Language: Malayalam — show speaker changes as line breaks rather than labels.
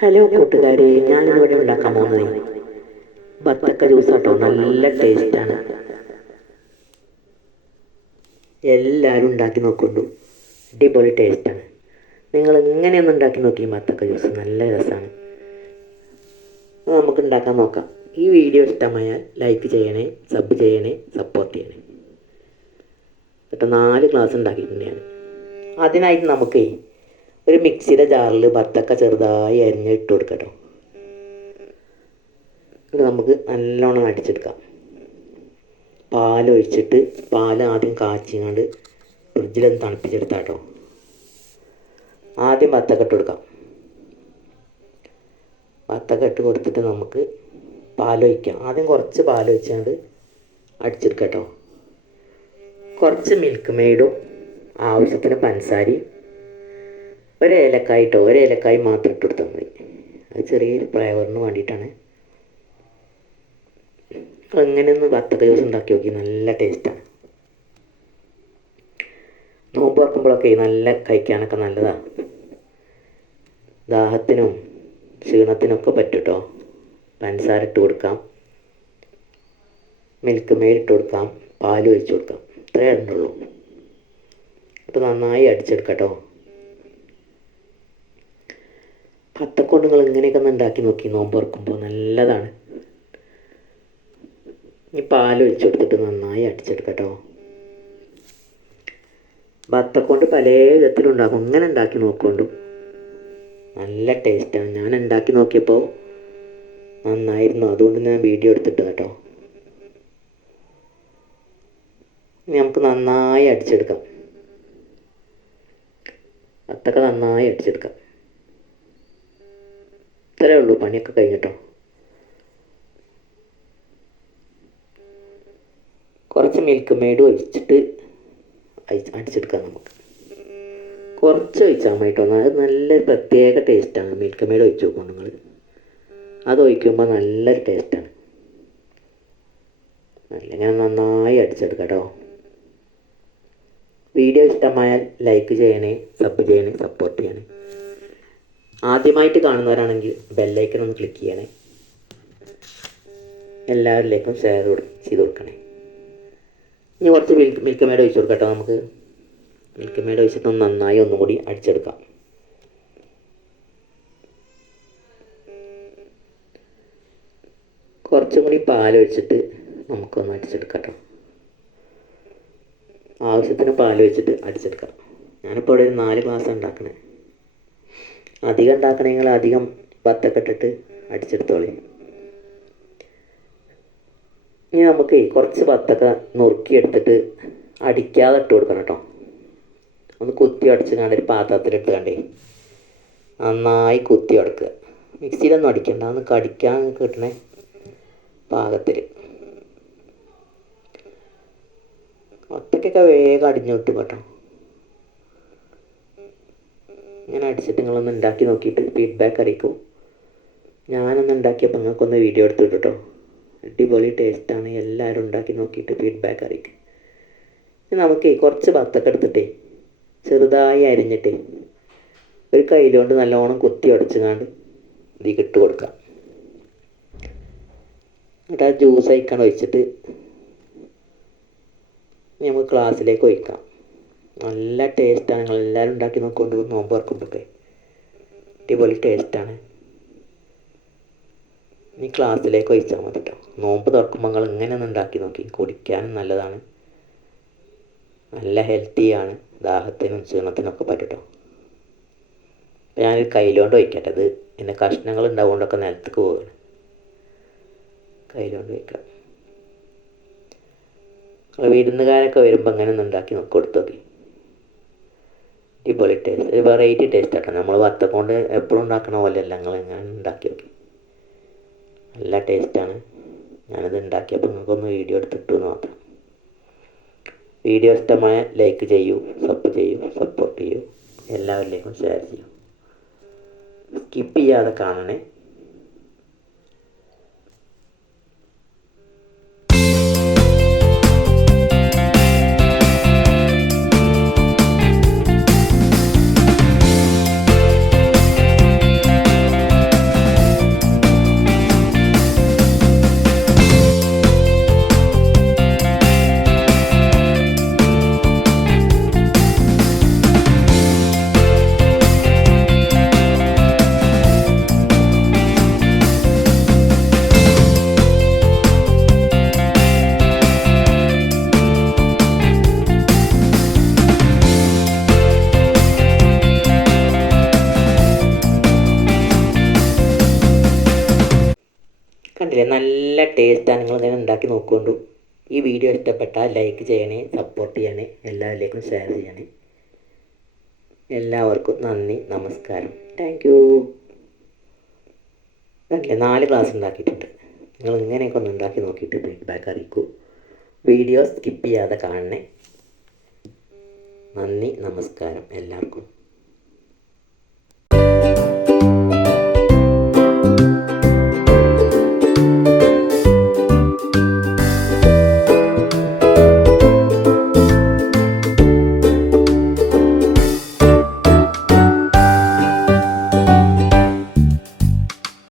ഹലോ കൂട്ടുകാരെ ഇവിടെ ഉണ്ടാക്കാൻ പോകുന്നത് ബത്തക്ക ജ്യൂസ് കേട്ടോ നല്ല ടേസ്റ്റാണ്. എല്ലാവരും ഉണ്ടാക്കി നോക്കുന്നു അടിപൊളി ടേസ്റ്റാണ്. നിങ്ങൾ ഇങ്ങനെയൊന്ന് ഉണ്ടാക്കി നോക്കി ബത്തക്ക ജ്യൂസ് നല്ല രസമാണ് നമുക്ക് ഉണ്ടാക്കാൻ നോക്കാം. ഈ വീഡിയോ ഇഷ്ടമായാൽ ലൈക്ക് ചെയ്യണേ സബ് ചെയ്യണേ സപ്പോർട്ട് ചെയ്യണേ. എന്നിട്ട് നാല് ഗ്ലാസ് ഉണ്ടാക്കിയിട്ടുണ്ട് ഞാൻ അതിനായിട്ട് നമുക്ക് ഒരു മിക്സിയുടെ ജാറിൽ ബത്തക്ക ചെറുതായി അരിഞ്ഞ് ഇട്ട് കൊടുക്കട്ടോ. എന്നിട്ട് നമുക്ക് നല്ലോണം അടിച്ചെടുക്കാം. പാലൊഴിച്ചിട്ട് പാൽ ആദ്യം കാച്ചിങ്ങാണ്ട് ഫ്രിഡ്ജിലൊന്ന് തണുപ്പിച്ചെടുത്താട്ടോ. ആദ്യം ബത്തക്ക ഇട്ട് കൊടുക്കാം. ബത്തക്ക ഇട്ട് കൊടുത്തിട്ട് നമുക്ക് പാലൊഴിക്കാം. ആദ്യം കുറച്ച് പാലൊഴിച്ചാണ്ട് കേട്ടോ. കുറച്ച് മിൽക്ക് മെയ്ഡും ആവശ്യത്തിന് പഞ്ചസാരയും ഒരു ഏലക്കായ ഒരു ഏലക്കായ മാത്രം ഇട്ട് കൊടുത്താൽ മതി. അത് ചെറിയൊരു ഫ്ലേവറിന് വേണ്ടിയിട്ടാണ്. അങ്ങനെ ഒന്ന് പത്ത് ദിവസം ഉണ്ടാക്കി നോക്കി നല്ല ടേസ്റ്റാണ് നോമ്പ് തുറക്കുമ്പോഴൊക്കെ നല്ല കഴിക്കാനൊക്കെ നല്ലതാണ്. ദാഹത്തിനും ക്ഷീണത്തിനൊക്കെ പറ്റും കേട്ടോ പഞ്ചസാര ഇട്ട് കൊടുക്കാം. മിൽക്ക് മെയ്ഡ് ഇട്ട് കൊടുക്കാം. പാൽ ഒഴിച്ച് കൊടുക്കാം. ഇത്രയേ ഉണ്ടുള്ളൂ അപ്പോൾ നന്നായി അടിച്ചെടുക്കാം കേട്ടോ പത്തക്കൊണ്ട് നിങ്ങൾ ഇങ്ങനെയൊക്കെ ഒന്ന് ഉണ്ടാക്കി നോക്കി. നോമ്പ് തുറക്കുമ്പോൾ നല്ലതാണ്. ഇനി പാൽ ഒഴിച്ച് കൊടുത്തിട്ട് നന്നായി അടിച്ചെടുക്കാം കേട്ടോ ബത്തക്കൊണ്ട് പല വിധത്തിലുണ്ടാക്കും. ഇങ്ങനെ ഉണ്ടാക്കി നോക്കൊണ്ടു നല്ല ടേസ്റ്റാണ് ഞാൻ ഉണ്ടാക്കി നോക്കിയപ്പോൾ നന്നായിരുന്നു. അതുകൊണ്ട് ഞാൻ വീഡിയോ എടുത്തിട്ട് കേട്ടോ. നമുക്ക് നന്നായി അടിച്ചെടുക്കാം. ബത്തക്ക നന്നായി അടിച്ചെടുക്കാം. ഇത്രയേ ഉള്ളൂ പണിയൊക്കെ കഴിഞ്ഞിട്ടോ. കുറച്ച് മിൽക്ക് മെയ്ഡ് ഒഴിച്ചിട്ട് അടിച്ചെടുക്കാം നമുക്ക്. കുറച്ച് ഒഴിച്ചാൽ മതി കേട്ടോ. അത് നല്ലൊരു പ്രത്യേക ടേസ്റ്റാണ് മിൽക്ക് മെയ്ഡ് ഒഴിച്ച് നോക്കും നിങ്ങൾ അത് ഒഴിക്കുമ്പോൾ നല്ലൊരു ടേസ്റ്റാണ് നല്ല ഇങ്ങനെ നന്നായി അടിച്ചെടുക്കാം കേട്ടോ. വീഡിയോ ഇഷ്ടമായാൽ ലൈക്ക് ചെയ്യണേ സബ് ചെയ്യണേ സപ്പോർട്ട് ചെയ്യണേ. ആദ്യമായിട്ട് കാണുന്നവരാണെങ്കിൽ ബെല്ലൈക്കൺ ഒന്ന് ക്ലിക്ക് ചെയ്യണേ. എല്ലാവരിലേക്കും ഷെയർ ചെയ്ത് കൊടുക്കണേ. ഇനി കുറച്ച് മിൽക്ക് മിൽക്ക് മേഡ് ഒഴിച്ച് കൊടുക്കട്ടോ നമുക്ക്. മിൽക്ക് മേഡ് ഒഴിച്ചിട്ട് ഒന്ന് നന്നായി ഒന്നുകൂടി അടിച്ചെടുക്കാം. കുറച്ചും കൂടി പാൽ ഒഴിച്ചിട്ട് നമുക്കൊന്ന് അടിച്ചെടുക്കാം ആവശ്യത്തിന് പാൽ ഒഴിച്ചിട്ട് അടിച്ചെടുക്കാം. ഞാനിപ്പോൾ ഇവിടെ ഒരു നാല് ഗ്ലാസ് ഉണ്ടാക്കണേ. അധികം ഉണ്ടാക്കണമെങ്കിൽ അധികം ബത്തൊക്കെ ഇട്ടിട്ട് അടിച്ചെടുത്തോളി. ഇനി നമുക്ക് കുറച്ച് ബത്തൊക്കെ നുറുക്കിയെടുത്തിട്ട് അടിക്കാതെ ഇട്ട് കൊടുക്കണം കേട്ടോ. ഒന്ന് കുത്തി അടിച്ച് കണ്ട് ഒരു പാത്രത്തിലിട്ട് കണ്ടേ. നന്നായി കുത്തി അടക്കുക. മിക്സിയിലൊന്നും അടിക്കണ്ട ഒന്ന് കടിക്കാൻ കിട്ടണേ പാകത്തിൽ. ഒറ്റയ്ക്കൊക്കെ വേഗം അടിഞ്ഞു കിട്ടും കേട്ടോ. അടിച്ചിട്ട് നിങ്ങളൊന്ന് ഉണ്ടാക്കി നോക്കിയിട്ട് ഫീഡ്ബാക്ക് അറിയിക്കൂ. ഞാനൊന്ന് ഉണ്ടാക്കിയപ്പോൾ നിങ്ങൾക്കൊന്ന് വീഡിയോ എടുത്തു കേട്ടോ അടിപൊളി ടേസ്റ്റാണ് എല്ലാവരും ഉണ്ടാക്കി നോക്കിയിട്ട് ഫീഡ്ബാക്ക് അറിയിക്കും. നമുക്ക് കുറച്ച് വത്തക്ക എടുത്തിട്ടേ ചെറുതായി അരിഞ്ഞിട്ടേ ഒരു കയ്യിലുകൊണ്ട് നല്ലോണം കുത്തി ഉടച്ചുകാണ്ട് ഇതിലേക്ക് ഇട്ട് കൊടുക്കാം. എന്നിട്ട് ആ ജ്യൂസ് അയക്കാൻ ഒഴിച്ചിട്ട് നമുക്ക് ക്ലാസ്സിലേക്ക് ഒഴിക്കാം. നല്ല ടേസ്റ്റാണ് ഞങ്ങൾ എല്ലാവരും ഉണ്ടാക്കി നോക്കൊണ്ട് നോമ്പ് തുറക്കുമ്പോഴൊക്കെ. അടിപൊളി ടേസ്റ്റാണ് ഇനി ക്ലാസ്സിലേക്ക് ഒഴിച്ചാൽ മതി കേട്ടോ നോമ്പ് തുറക്കുമ്പോൾ നിങ്ങൾ ഇങ്ങനെ ഒന്ന് ഉണ്ടാക്കി നോക്കി. കുടിക്കാനും നല്ലതാണ്. നല്ല ഹെൽത്തിയാണ് ദാഹത്തിനും ക്ഷീണത്തിനൊക്കെ പറ്റുട്ടോ അപ്പം ഞാനൊരു കയ്യിലോണ്ട് ഒഴിക്കട്ടെ. അത് പിന്നെ കഷ്ണങ്ങൾ ഉണ്ടാവുകൊണ്ടൊക്കെ നിലത്തേക്ക് പോവുകയാണ് കയ്യിലോണ്ട് വയ്ക്കാം വിരുന്നുകാരൊക്കെ വരുമ്പോൾ അങ്ങനെ ഒന്ന് ഉണ്ടാക്കി കൊടുത്തു നോക്കി. അടിപൊളി ടേസ്റ്റ് ഒരു വെറൈറ്റി ടേസ്റ്റ് ആട്ടോ നമ്മൾ വത്തക്കൊണ്ട് എപ്പോഴും ഉണ്ടാക്കണ പോലെയല്ല. ഞങ്ങൾ ഞാൻ ഉണ്ടാക്കി നോക്കി. നല്ല ടേസ്റ്റാണ് ഞാനത് ഉണ്ടാക്കിയപ്പോൾ നിങ്ങൾക്കൊന്ന് വീഡിയോ എടുത്തിട്ടു എന്ന് മാത്രം. വീഡിയോ ഇഷ്ടമായ ലൈക്ക് ചെയ്യൂ സബ് ചെയ്യൂ സപ്പോർട്ട് ചെയ്യൂ. എല്ലാവരിലേക്കും ഷെയർ ചെയ്യൂ. സ്കിപ്പ് ചെയ്യാതെ കാണണേ. കണ്ടില്ലേ? നല്ല ടേസ്റ്റാണ് നിങ്ങൾ ഇങ്ങനെ ഉണ്ടാക്കി നോക്കുകൊണ്ടു ഈ വീഡിയോ ഇഷ്ടപ്പെട്ടാൽ ലൈക്ക് ചെയ്യണേ സപ്പോർട്ട് ചെയ്യണേ എല്ലാവരിലേക്കും ഷെയർ ചെയ്യണേ. എല്ലാവർക്കും നന്ദി നമസ്കാരം. താങ്ക് യു കണ്ടില്ലേ നാല് ക്ലാസ് ഉണ്ടാക്കിയിട്ടുണ്ട്. നിങ്ങൾ ഇങ്ങനെയൊക്കെ ഒന്ന് ഉണ്ടാക്കി നോക്കിയിട്ട് ഫീഡ്ബാക്ക് അറിയിക്കൂ. വീഡിയോ സ്കിപ്പ് ചെയ്യാതെ കാണണേ. നന്ദി നമസ്കാരം. എല്ലാവർക്കും.